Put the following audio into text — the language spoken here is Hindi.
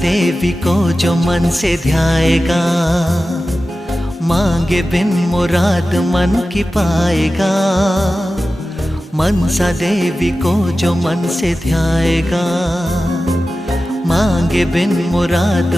देवी को जो मन से ध्याएगा, मांगे बिन मुराद मन की पाएगा। मनसा देवी को जो मन से ध्याएगा, मांगे बिन मुराद